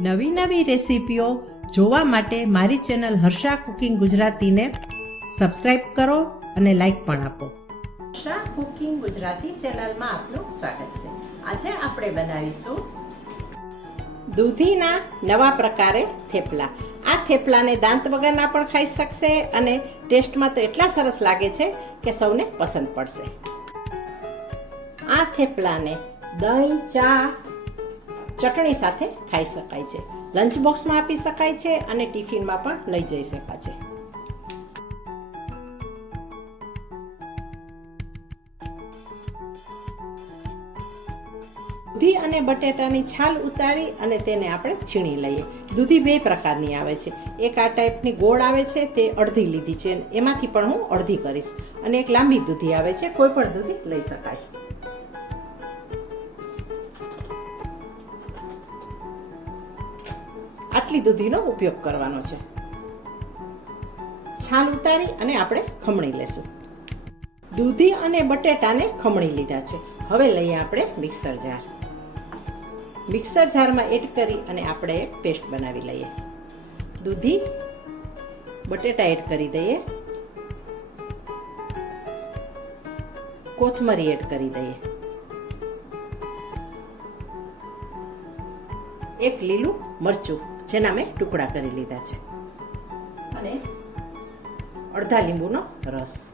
નવી નવી રેસીપીઓ જોવા માટે મારી ચેનલ હર્ષા કુકિંગ ગુજરાતીને સબસ્ક્રાઇબ કરો અને લાઈક પણ આપો. હર્ષા કુકિંગ ગુજરાતી ચેનલમાં આપનું સ્વાગત છે. આજે આપણે બનાવીશું દૂધીના નવા પ્રકારે થેપલા. આ થેપલાને દાંત વગરના પણ ખાઈ શકશે અને ટેસ્ટમાં તો એટલા સરસ લાગે છે કે સૌને પસંદ પડશે. આ થેપલાને દહીં, ચા ચટણી સાથે ખાઈ શકાય છે. લંચ બોક્સમાં આપી શકાય છે અને ટિફિનમાં પણ લઈ જઈ શકાય છે. દૂધી અને બટેટાની છાલ ઉતારી અને તેને આપણે છીણી લઈએ. દૂધી બે પ્રકારની આવે છે. એક આ ટાઈપની ગોળ આવે છે, તે અડધી લીધી છે. એમાંથી પણ હું અડધી કરીશ. અને એક લાંબી દૂધી આવે છે, કોઈ પણ દૂધી લઈ શકાય. આટલી દૂધીનો ઉપયોગ કરવાનો છે. છાલ ઉતારી અને આપણે ખમણી લેશું. દૂધી અને બટેટાને ખમણી લીધા છે. હવે લઈએ આપણે મિક્સર જાર. મિક્સર જારમાં એડ કરી અને આપણે પેસ્ટ બનાવી લઈએ. દૂધી, બટેટા એડ કરી દઈએ. કોથમરી એડ કરી દઈએ. એક લીલું મરચું. જેના મેં ટુકડા કરી લીધા છે. અને અડધા લીંબુનો રસ.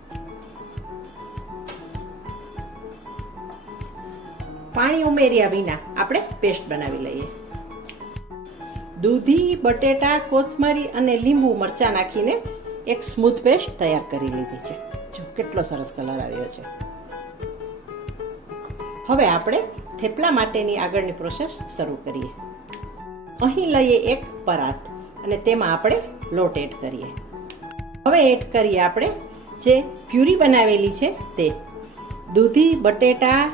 પાણી ઉમેર્યા વિના આપણે પેસ્ટ બનાવી લઈએ. દૂધી, બટેટા, કોથમરી અને લીંબુ મરચાં નાખીને એક સ્મૂથ પેસ્ટ તૈયાર કરી લીધી છે. જો કેટલો સરસ કલર આવ્યો છે. હવે આપણે થેપલા માટેની આગળની પ્રોસેસ શરૂ કરીએ. અહીં લઈએ એક પરાત અને તેમાં આપણે લોટ એડ કરીએ. હવે એડ કરીએ આપણે જે પ્યુરી બનાવેલી છે તે. દૂધી, બટેટા,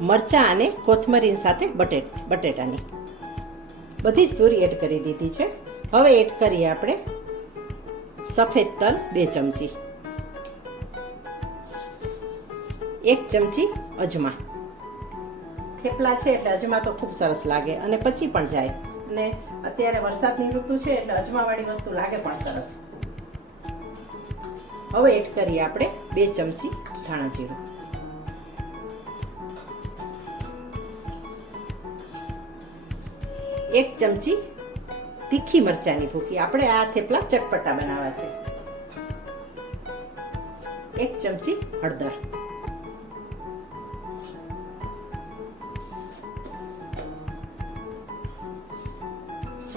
મરચાં અને કોથમરીન સાથે બટેટ, બટેટાની. બધી જ પ્યુરી એડ કરી દીધી છે. હવે એડ કરીએ આપણે સફેદ તલ બે ચમચી. એક ચમચી અજમા. થેપલા છે એટલે અજમા તો ખૂબ સરસ લાગે અને પછી પણ જાય. અને અત્યારે વરસાદની ઋતુ છે એટલે અજમાવાળી વસ્તુ લાગે પણ સરસ. હવે એડ કરીએ આપણે બે ચમચી ધાણા જીરું. એક ચમચી તીખી મરચાની ભૂકી. આપણે આ થેપલા ચટપટા બનાવવા છે. એક ચમચી હળદર.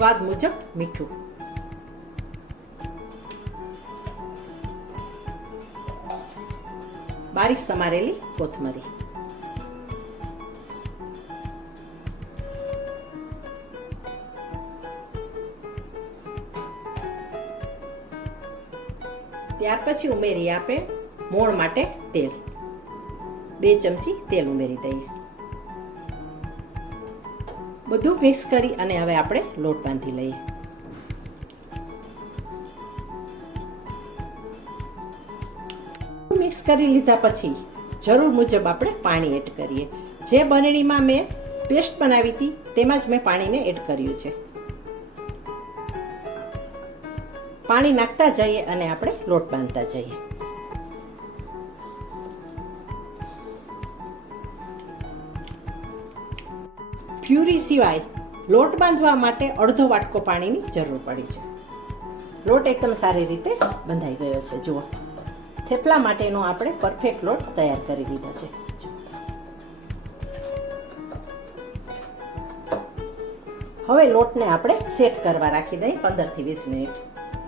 સ્વાદ મુજબ મીઠું. બારીક સમારેલી કોથમરી. ત્યાર પછી ઉમેરીએ આપણે મોણ માટે તેલ. બે ચમચી તેલ ઉમેરી દઈએ. બધું મિક્સ કરી અને હવે આપણે લોટ બાંધી લઈએ. મિક્સ કરી લીધા પછી જરૂર મુજબ આપણે પાણી એડ કરીએ. જે બરણીમાં મેં પેસ્ટ બનાવી હતી, તેમાં જ મેં પાણીને એડ કર્યું છે. પાણી નાખતા જઈએ અને આપણે લોટ બાંધતા જઈએ. પ્યુરી સિવાય લોટ બાંધવા માટે અડધો વાટકો પાણીની જરૂર પડી છે. લોટ એકદમ સારી રીતે બંધાઈ ગયો છે. જુઓ. થેપલા માટેનો આપણે પરફેક્ટ લોટ તૈયાર કરી દીધો છે. હવે લોટને આપણે સેટ કરવા રાખી દઈએ પંદરથી વીસ મિનિટ.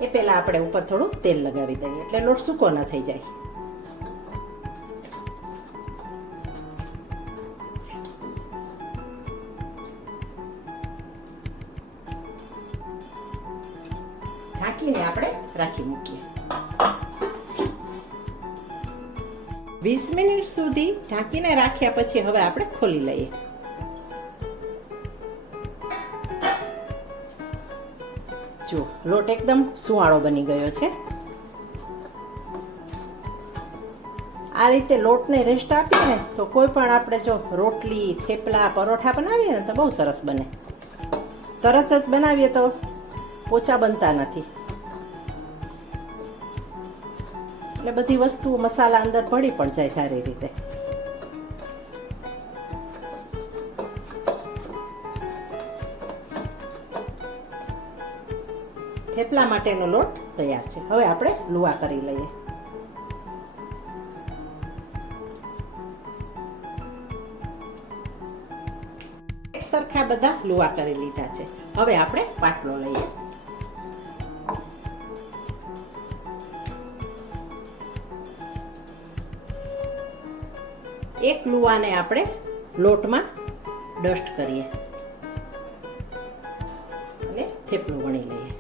એ પહેલાં આપણે ઉપર થોડું તેલ લગાવી દઈએ. એટલે લોટ સૂકો ન થઈ જાય. ઢાંકીને આપણે રાખી મૂકીએ. વીસ મિનિટ સુધી ઢાંકીને રાખ્યા પછી હવે આપણે ખોલી લઈએ. જો, લોટ એકદમ સુવાળો બની ગયો છે. આ રીતે લોટને રેસ્ટ આપીએ ને તો કોઈ પણ આપણે જો રોટલી, થેપલા, પરોઠા બનાવીએ ને તો બહુ સરસ બને. તરત જ બનાવીએ તો પોચા બનતા નથી. એટલે બધી વસ્તુ મસાલા અંદર ભળી પણ જાય સારી રીતે. થેપલા માટેનો લોટ તૈયાર છે. હવે આપણે લુવા કરી લઈએ. સરખા બધા લુવા કરી લીધા છે. હવે આપણે પાટલો લઈએ. એક લુવાને આપણે લોટમાં ડસ્ટ કરીએ. અને થેપલું વણી લઈએ.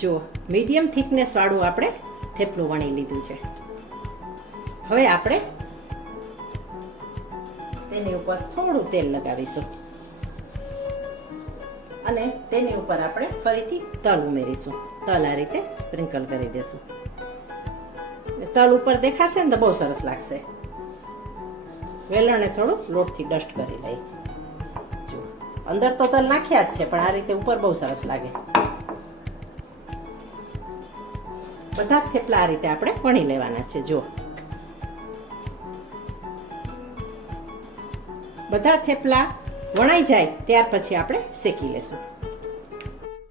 જો મીડિયમ થિકનેસ વાળું આપણે થેપલું વણી લીધું છે. હવે આપણે તેની ઉપર થોડું તેલ લગાવીશું. અને તેની ઉપર આપણે ફરીથી તલ ઉમેરીશું. તલ આ રીતે સ્પ્રિંકલ કરી દેશું. તલ ઉપર દેખાશે ને તો બહુ સરસ લાગશે. વેલણને થોડું લોટથી ડસ્ટ કરી લઈ જો અંદર તો તલ નાખ્યા જ છે, પણ આ રીતે ઉપર બહુ સરસ લાગે. બધા થેપલા આ રીતે આપણે વણી લેવાના છે જો બધા થેપલા વણાઈ જાય, ત્યાર પછી આપણે શેકી લેશું.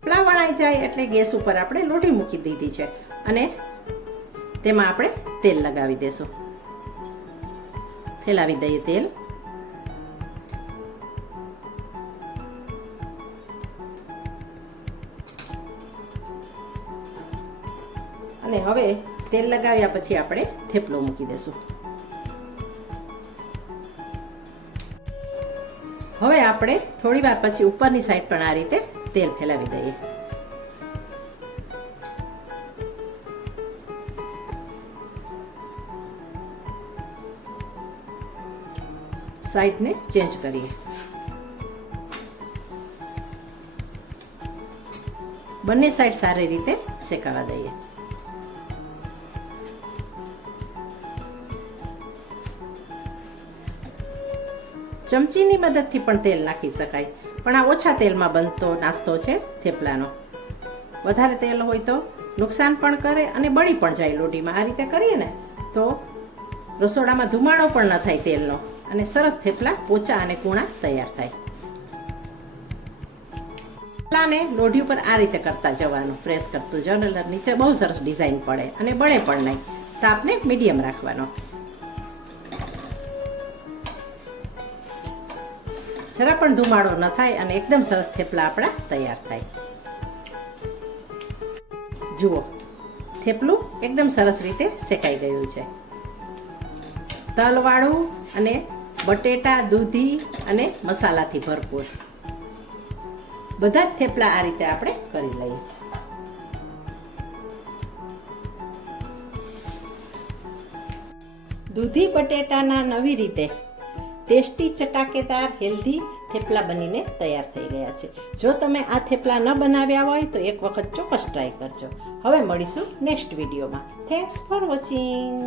થેપલા વણાઈ જાય એટલે ગેસ ઉપર આપણે લોઢી મૂકી દીધી છે અને તેમાં આપણે તેલ લગાવી દેશું. ફેલાવી દઈએ તેલ. અને હવે તેલ લગાવ્યા પછી આપણે થેપલો મૂકી દેશું. હવે આપણે થોડી વાર પછી ઉપરની સાઈડ પણ આ રીતે તેલ ફેલાવી દઈએ. સાઈડને ચેન્જ કરીએ. બંને સાઈડ સારી રીતે શેકાવા દઈએ. ચમચીની મદદથી પણ તેલ નાખી શકાય. પણ આ ઓછા તેલમાં બનતો નાસ્તો છે થેપલાનો. વધારે તેલ હોય તો નુકસાન પણ કરે અને બળી પણ જાય લોટીમાં આ રીતે કરીએ ને તો રસોડામાં ધુમાડો પણ ન થાય તેલનો અને સરસ થેપલા પોચા અને કૂણા તૈયાર થાય. થેપલાને લોઢી ઉપર આ રીતે કરતા જવાનું. પ્રેસ કરતું જવાનું નીચે બહુ સરસ ડિઝાઇન પડે અને બળે પણ નહીં. તાપને મીડિયમ રાખવાનો. જરા પણ ધુમાડો ન થાય અને એકદમ સરસ થેપલા આપણા તૈયાર થાય. જુઓ, થેપલું એકદમ સરસ રીતે શેકાઈ ગયું છે. તલવાળું અને બટેટા, દૂધી અને મસાલાથી ભરપૂર. બધા જ થેપલા આ રીતે આપણે કરી લઈએ. દૂધી, બટેટાના નવી રીતે ટેસ્ટી ચટાકેદાર, હેલ્ધી થેપલા બનીને તૈયાર થઈ ગયા છે. જો તમે આ થેપલા ન બનાવ્યા હોય તો એક વખત ચોક્કસ ટ્રાય કરજો. હવે મળીશું નેક્સ્ટ વિડીયોમાં. Thanks for watching